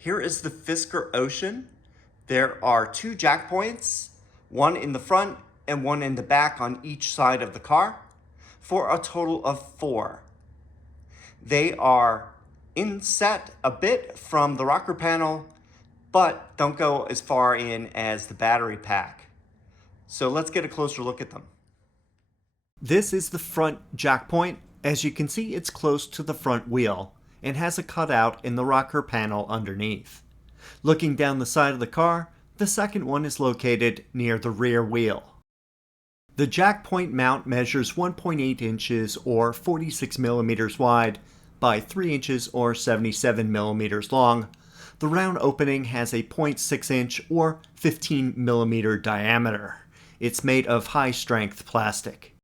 Here is the Fisker Ocean. There are two jack points, one in the front and one in the back on each side of the car, for a total of 4. They are inset a bit from the rocker panel, but don't go as far in as the battery pack. So let's get a closer look at them. This is the front jack point. As you can see, it's close to the front wheel and has a cutout in the rocker panel underneath. Looking down the side of the car, the second one is located near the rear wheel. The jack point mount measures 1.8 inches or 46 millimeters wide by 3 inches or 77 millimeters long. The round opening has a 0.6 inch or 15 millimeter diameter. It's made of high strength plastic.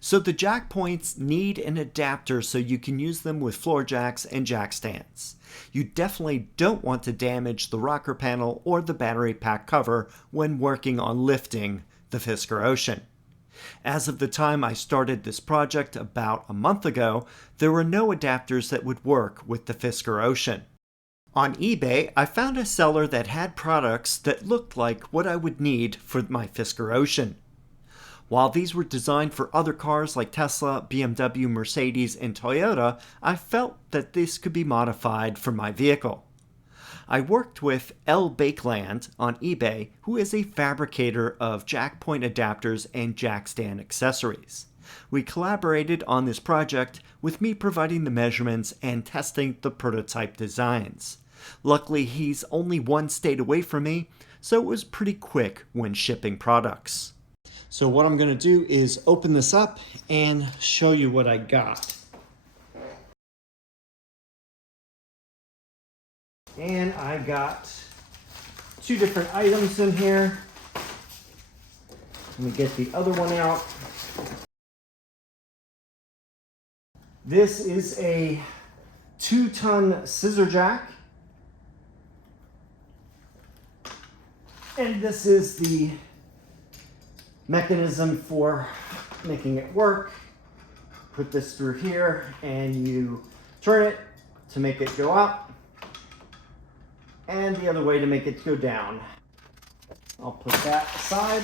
So the jack points need an adapter so you can use them with floor jacks and jack stands. You definitely don't want to damage the rocker panel or the battery pack cover when working on lifting the Fisker Ocean. As of the time I started this project about a month ago, there were no adapters that would work with the Fisker Ocean. On eBay, I found a seller that had products that looked like what I would need for my Fisker Ocean. While these were designed for other cars like Tesla, BMW, Mercedes, and Toyota, I felt that this could be modified for my vehicle. I worked with L. Bakeland on eBay, who is a fabricator of jack point adapters and jack stand accessories. We collaborated on this project with me providing the measurements and testing the prototype designs. Luckily, he's only one state away from me, so it was pretty quick when shipping products. So what I'm going to do is open this up and show you what I got. And I got 2 different items in here. Let me get the other one out. This is a 2-ton scissor jack. And this is the mechanism for making it work. Put this through here and you turn it to make it go up and the other way to make it go down. I'll put that aside.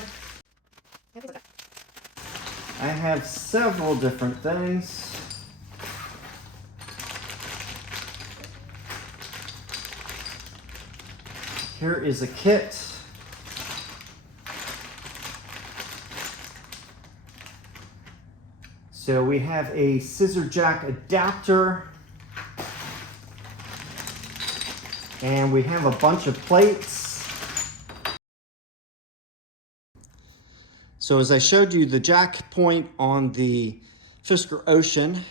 I have several different things. Here is a kit. So we have a Scissor Jack Adapter, and we have a bunch of plates. So as I showed you, the jack point on the Fisker Ocean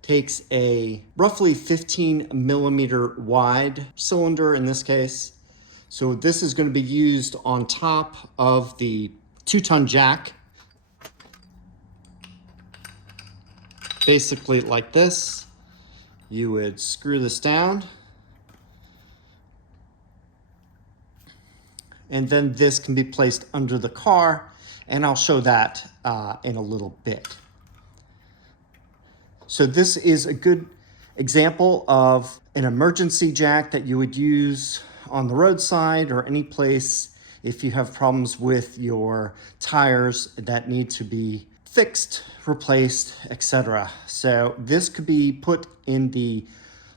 takes a roughly 15 millimeter wide cylinder in this case. So this is going to be used on top of the 2-ton jack. Basically like this. You would screw this down, and then this can be placed under the car, and I'll show that in a little bit. So this is a good example of an emergency jack that you would use on the roadside or any place if you have problems with your tires that need to be fixed, replaced, etc. So this could be put in the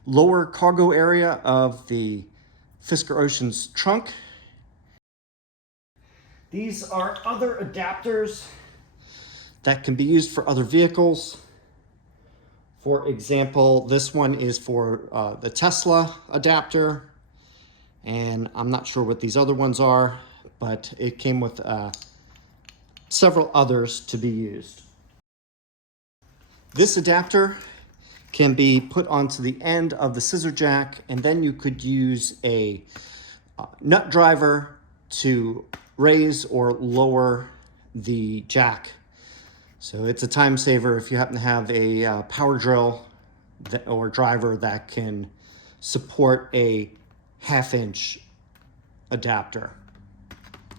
lower cargo area of the Fisker Ocean's trunk. These are other adapters that can be used for other vehicles. For example, this one is for the Tesla adapter, and I'm not sure what these other ones are, but it came with several others to be used. This adapter can be put onto the end of the scissor jack, and then you could use a nut driver to raise or lower the jack. So it's a time saver if you happen to have a power drill or driver that can support a 1/2 inch adapter.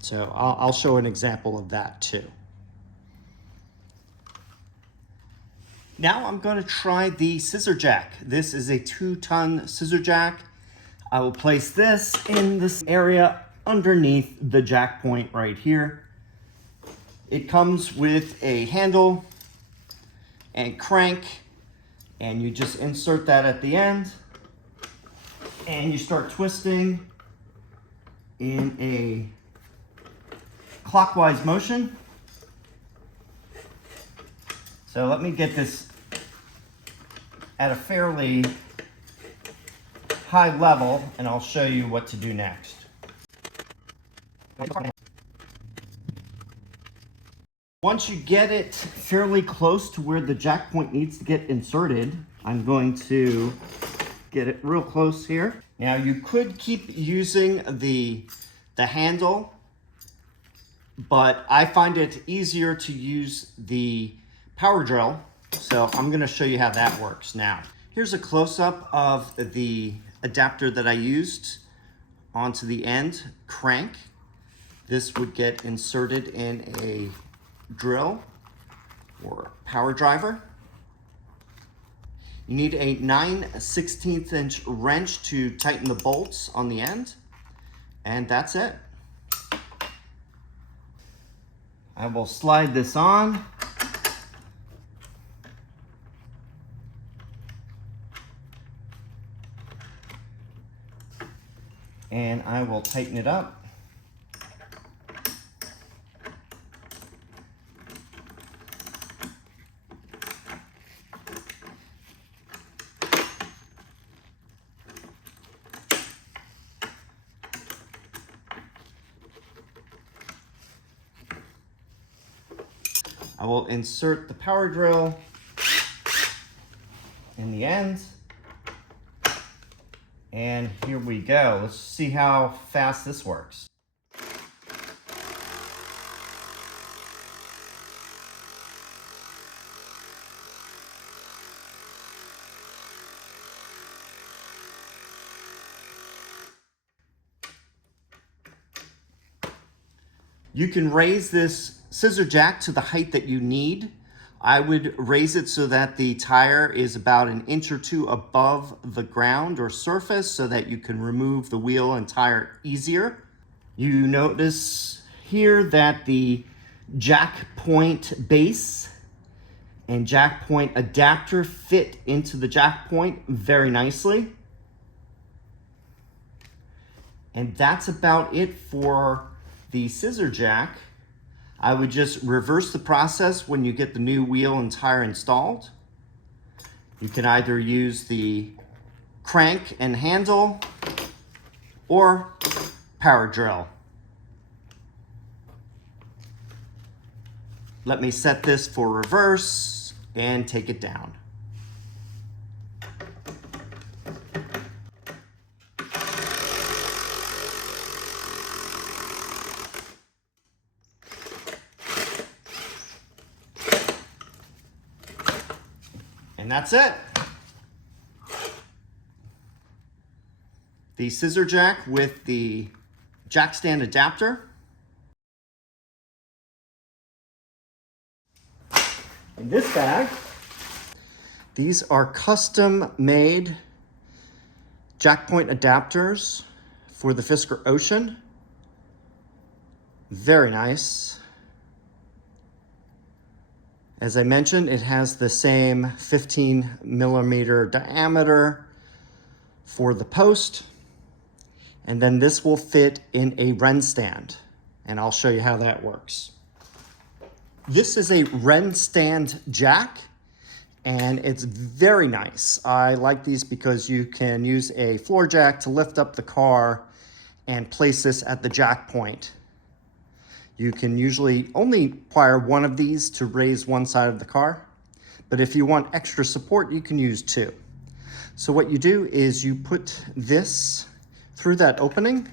So I'll show an example of that too. Now I'm going to try the scissor jack. This is a 2-ton scissor jack. I will place this in this area underneath the jack point right here. It comes with a handle and crank, and you just insert that at the end, and you start twisting in a clockwise motion. So let me get this at a fairly high level, and I'll show you what to do next. Once you get it fairly close to where the jack point needs to get inserted, I'm going to get it real close here. Now you could keep using the handle, but I find it easier to use the power drill, so I'm going to show you how that works now. Here's a close-up of the adapter that I used onto the end crank. This would get inserted in a drill or power driver. You need a 9/16 inch wrench to tighten the bolts on the end, and that's it. I will slide this on. And I will tighten it up. I will insert the power drill in the end. And here we go. Let's see how fast this works. You can raise this scissor jack to the height that you need. I would raise it so that the tire is about 1 inch or 2 above the ground or surface so that you can remove the wheel and tire easier. You notice here that the jack point base and jack point adapter fit into the jack point very nicely. And that's about it for the scissor jack. I would just reverse the process when you get the new wheel and tire installed. You can either use the crank and handle or power drill. Let me set this for reverse and take it down. And that's it. The scissor jack with the jack stand adapter. In this bag, these are custom made jack point adapters for the Fisker Ocean. Very nice. As I mentioned, it has the same 15mm diameter for the post. And then this will fit in a Rennstand, and I'll show you how that works. This is a Rennstand jack, and it's very nice. I like these because you can use a floor jack to lift up the car and place this at the jack point. You can usually only require one of these to raise one side of the car, but if you want extra support, you can use 2. So what you do is you put this through that opening,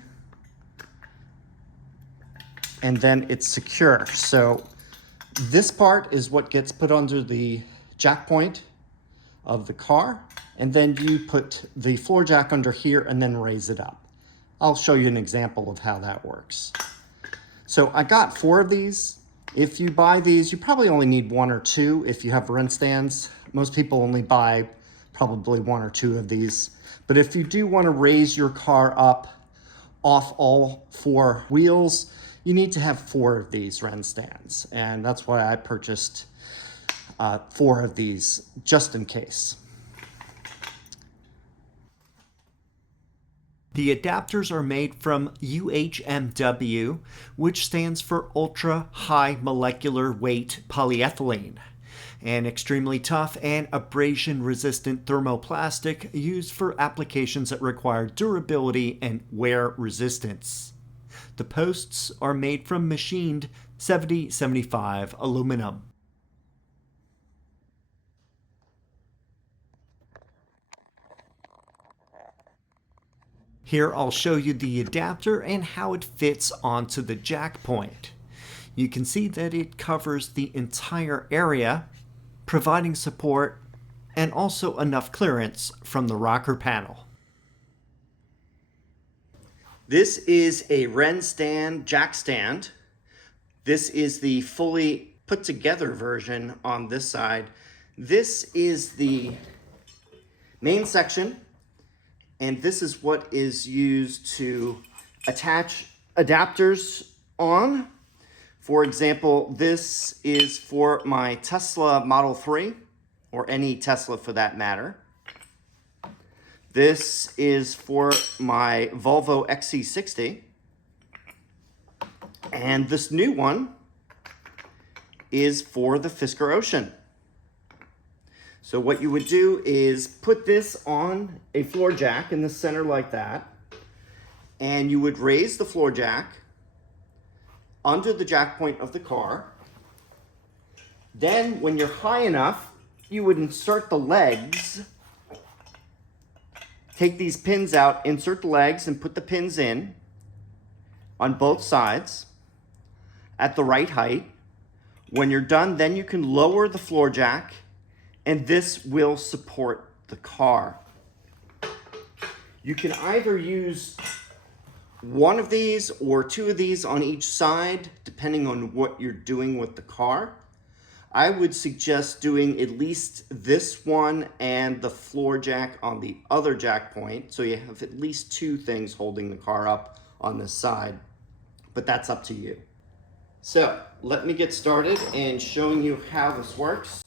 and then it's secure. So this part is what gets put under the jack point of the car, and then you put the floor jack under here and then raise it up. I'll show you an example of how that works. So I got 4 of these. If you buy these, you probably only need one or two if you have Rennstands. Most people only buy probably one or two of these. But if you do want to raise your car up off all four wheels, you need to have four of these Rennstands. And that's why I purchased four of these just in case. The adapters are made from UHMW, which stands for Ultra High Molecular Weight Polyethylene, an extremely tough and abrasion-resistant thermoplastic used for applications that require durability and wear resistance. The posts are made from machined 7075 aluminum. Here I'll show you the adapter and how it fits onto the jack point. You can see that it covers the entire area, providing support and also enough clearance from the rocker panel. This is a Rennstand jack stand. This is the fully put together version on this side. This is the main section. And this is what is used to attach adapters on. For example, this is for my Tesla Model 3, or any Tesla for that matter. This is for my Volvo XC60. And this new one is for the Fisker Ocean. So what you would do is put this on a floor jack in the center like that, and you would raise the floor jack under the jack point of the car. Then when you're high enough, you would insert the legs, take these pins out, insert the legs and put the pins in on both sides at the right height. When you're done, then you can lower the floor jack, and this will support the car. You can either use one of these or two of these on each side, depending on what you're doing with the car. I would suggest doing at least this one and the floor jack on the other jack point, so you have at least two things holding the car up on this side, but that's up to you. So let me get started in showing you how this works.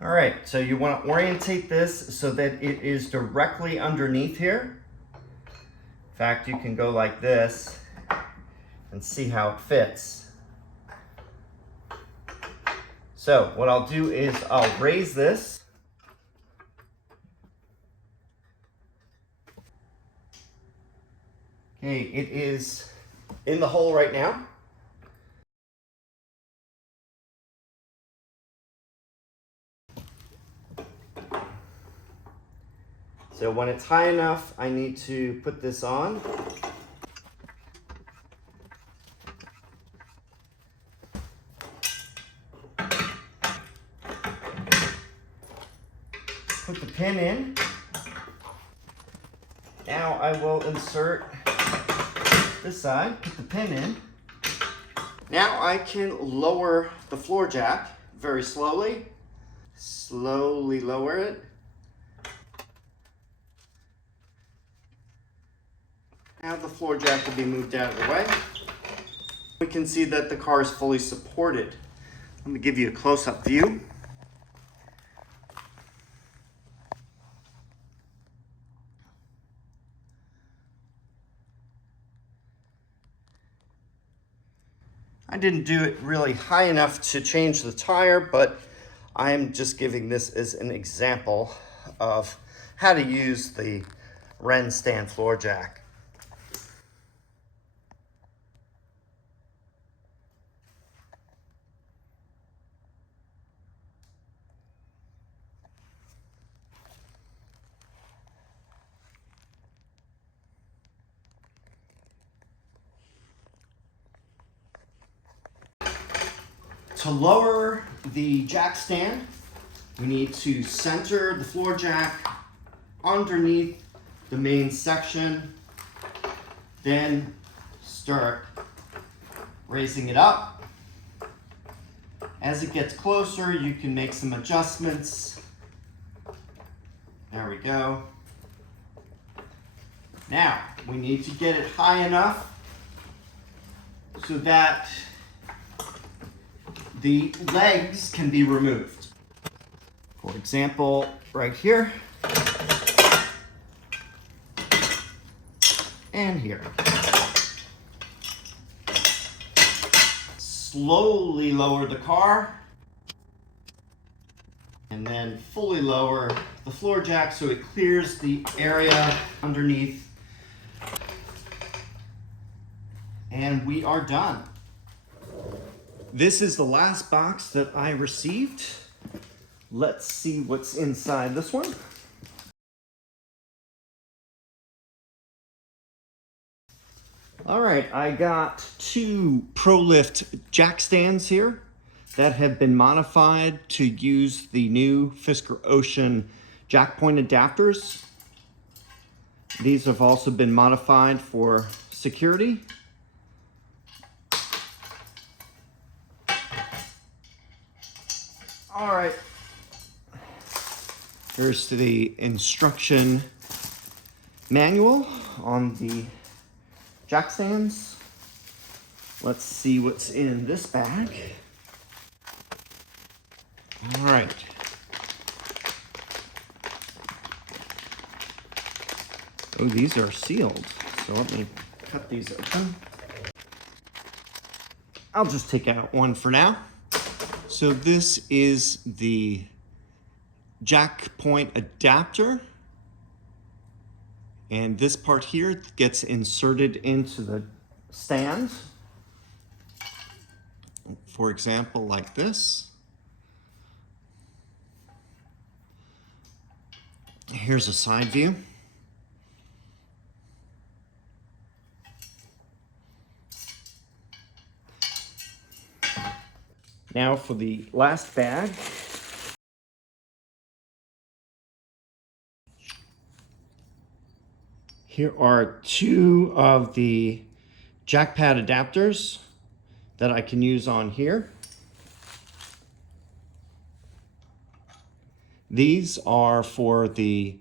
All right, so you want to orientate this so that it is directly underneath here. In fact, you can go like this and see how it fits. So what I'll do is I'll raise this. Okay, it is in the hole right now. So when it's high enough, I need to put this on. Put the pin in. Now I will insert this side, put the pin in. Now I can lower the floor jack very slowly. Slowly lower it. Now the floor jack will be moved out of the way. We can see that the car is fully supported. Let me give you a close-up view. I didn't do it really high enough to change the tire, but I am just giving this as an example of how to use the Rennstand floor jack. To lower the jack stand, we need to center the floor jack underneath the main section, then start raising it up. As it gets closer, you can make some adjustments. There we go. Now, we need to get it high enough so that the legs can be removed. For example, right here and here. Slowly lower the car and then fully lower the floor jack so it clears the area underneath. And we are done. This is the last box that I received. Let's see what's inside this one. All right, I got two ProLift jack stands here that have been modified to use the new Fisker Ocean jack point adapters. These have also been modified for security. All right, here's the instruction manual on the jack stands. Let's see what's in this bag. All right. Oh, these are sealed. So let me cut these open. I'll just take out one for now. So this is the jack point adapter. And this part here gets inserted into the stand. For example, like this. Here's a side view. Now for the last bag. Here are two of the jack pad adapters that I can use on here. These are for the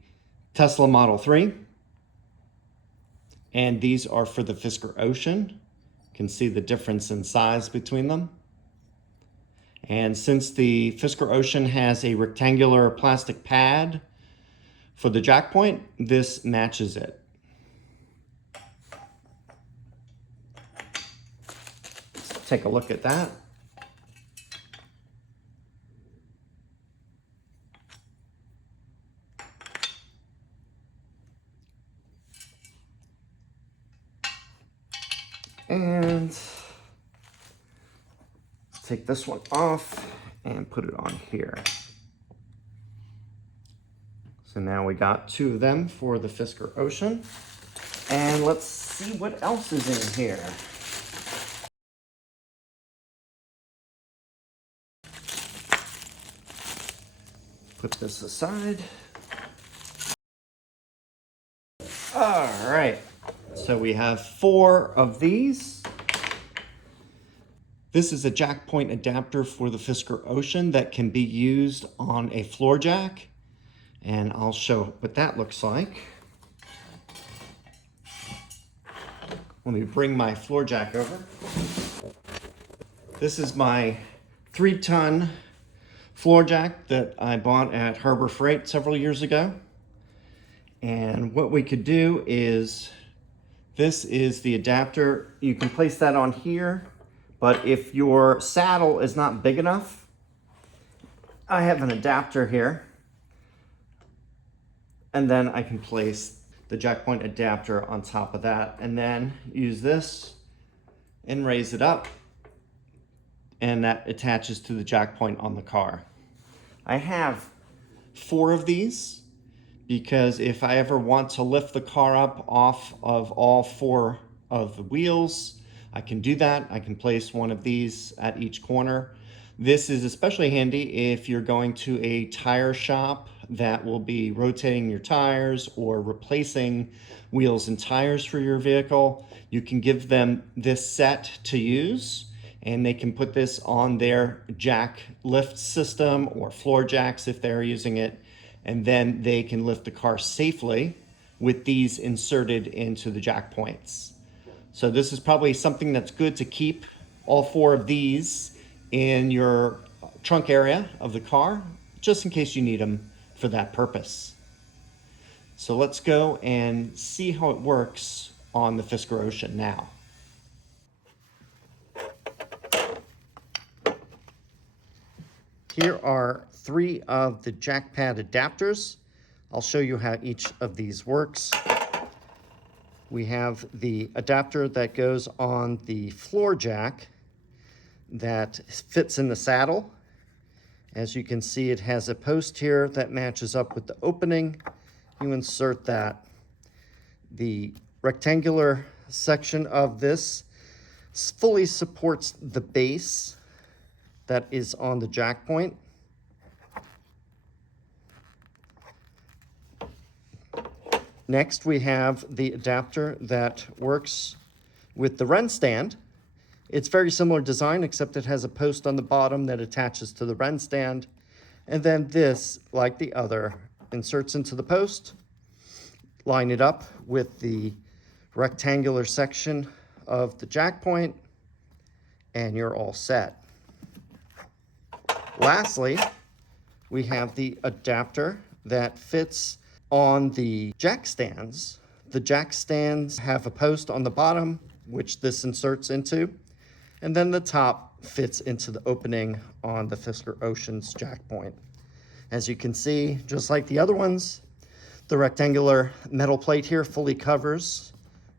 Tesla Model 3. And these are for the Fisker Ocean. You can see the difference in size between them. And since the Fisker Ocean has a rectangular plastic pad for the jack point, this matches it. Let's take a look at that. And take this one off and put it on here. So now we got two of them for the Fisker Ocean. And let's see what else is in here. Put this aside. All right, so we have 4 of these. This is a jack point adapter for the Fisker Ocean that can be used on a floor jack. And I'll show what that looks like. Let me bring my floor jack over. This is my 3-ton floor jack that I bought at Harbor Freight several years ago. And what we could do is, this is the adapter. You can place that on here, but if your saddle is not big enough, I have an adapter here. And then I can place the jack point adapter on top of that and then use this and raise it up. And that attaches to the jack point on the car. I have 4 of these because if I ever want to lift the car up off of all 4 of the wheels, I can do that. I can place one of these at each corner. This is especially handy if you're going to a tire shop that will be rotating your tires or replacing wheels and tires for your vehicle, you can give them this set to use, and they can put this on their jack lift system or floor jacks if they're using it, and then they can lift the car safely with these inserted into the jack points. So this is probably something that's good to keep all 4 of these in your trunk area of the car, just in case you need them for that purpose. So let's go and see how it works on the Fisker Ocean now. Here are 3 of the jack pad adapters. I'll show you how each of these works. We have the adapter that goes on the floor jack that fits in the saddle. As you can see, it has a post here that matches up with the opening. You insert that. The rectangular section of this fully supports the base that is on the jack point. Next, we have the adapter that works with the Rennstand. It's very similar design, except it has a post on the bottom that attaches to the Rennstand. And then this, like the other, inserts into the post. Line it up with the rectangular section of the jack point, and you're all set. Lastly, we have the adapter that fits on the jack stands. The jack stands have a post on the bottom, which this inserts into, and then the top fits into the opening on the Fisker Ocean's jack point. As you can see, just like the other ones, the rectangular metal plate here fully covers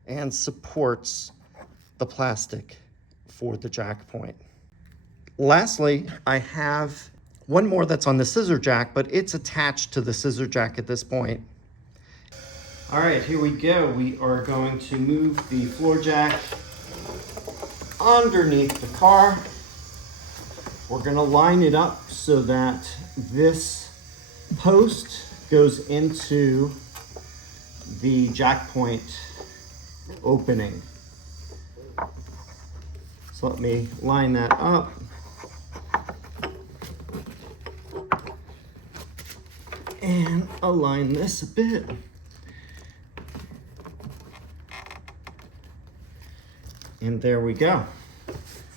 and supports the plastic for the jack point. Lastly, I have one more that's on the scissor jack, but it's attached to the scissor jack at this point. All right, here we go. We are going to move the floor jack underneath the car. We're going to line it up so that this post goes into the jack point opening. So let me line that up. And align this a bit. And there we go.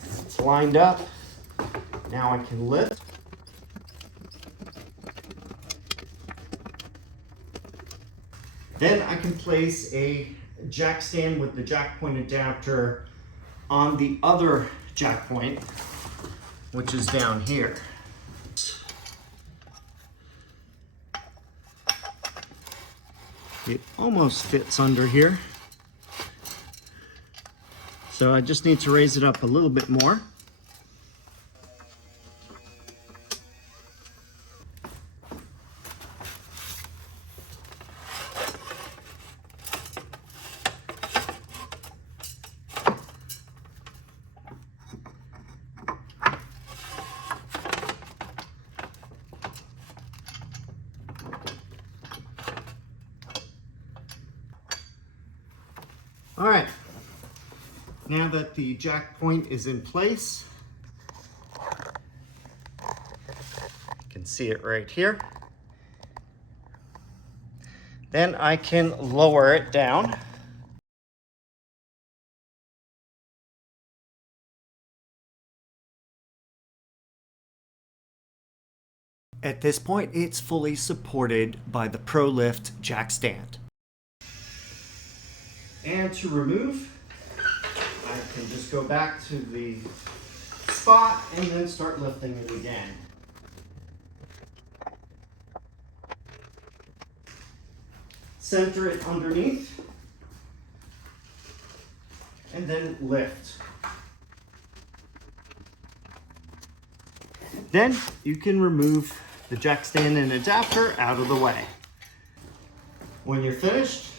It's lined up. Now I can lift. Then I can place a jack stand with the jack point adapter on the other jack point, which is down here. It almost fits under here. So I just need to raise it up a little bit more. All right, now that the jack point is in place, you can see it right here. Then I can lower it down. At this point, it's fully supported by the ProLift jack stand. And to remove, I can just go back to the spot and then start lifting it again. Center it underneath and then lift. Then you can remove the jack stand and adapter out of the way. When you're finished,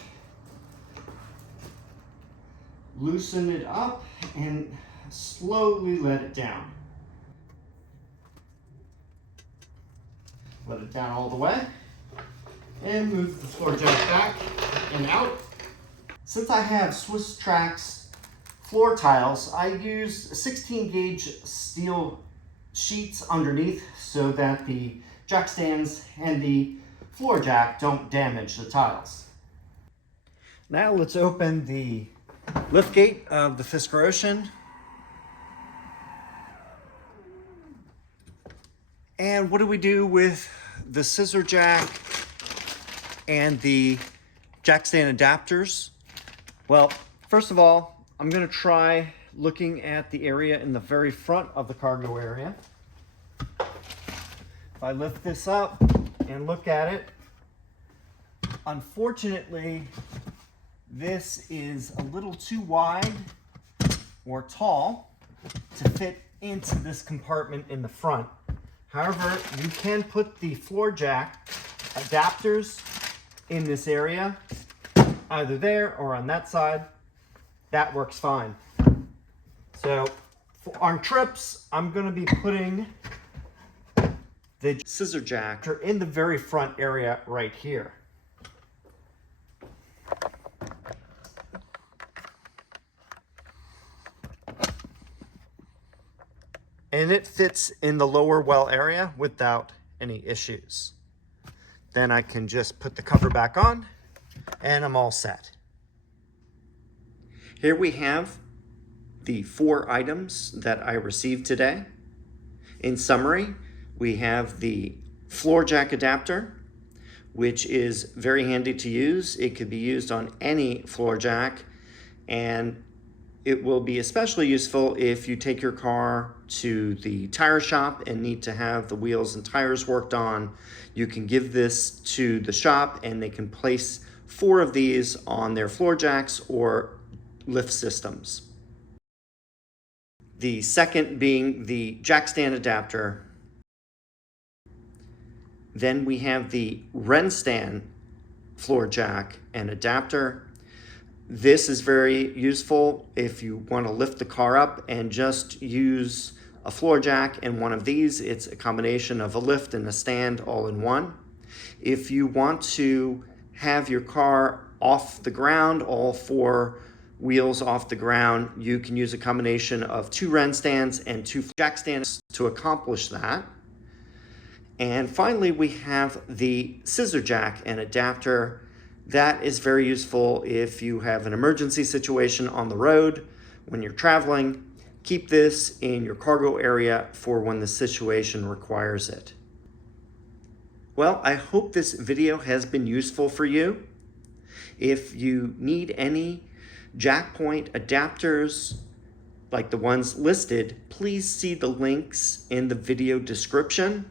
loosen it up and slowly let it down. Let it down all the way. and move the floor jack back and out. Since I have Swiss Trax floor tiles, I use 16 gauge steel sheets underneath so that the jack stands and the floor jack don't damage the tiles. Now let's open the lift gate of the Fisker Ocean. And what do we do with the scissor jack and the jack stand adapters? Well, first of all, I'm going to try looking at the area in the very front of the cargo area. If I lift this up and look at it, unfortunately, this is a little too wide or tall to fit into this compartment in the front. However, you can put the floor jack adapters in this area, either there or on that side. That works fine. So on trips, I'm going to be putting the scissor jack in the very front area right here. And it fits in the lower well area without any issues. Then I can just put the cover back on and I'm all set. Here we have the 4 items that I received today. In summary, we have the floor jack adapter, which is very handy to use. It could be used on any floor jack, and it will be especially useful if you take your car to the tire shop and need to have the wheels and tires worked on. You can give this to the shop and they can place 4 of these on their floor jacks or lift systems. The second being the jack stand adapter. Then we have the Rennstand floor jack and adapter. This is very useful if you want to lift the car up and just use a floor jack and one of these. It's a combination of a lift and a stand all in one. If you want to have your car off the ground, all 4 wheels off the ground, you can use a combination of 2 Rennstands and 2 jack stands to accomplish that. And finally, we have the scissor jack and adapter. That is very useful if you have an emergency situation on the road when you're traveling. Keep this in your cargo area for when the situation requires it. Well, I hope this video has been useful for you. If you need any jack point adapters like the ones listed, please see the links in the video description.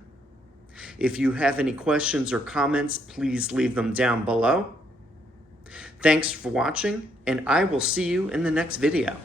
If you have any questions or comments, please leave them down below. Thanks for watching, and I will see you in the next video.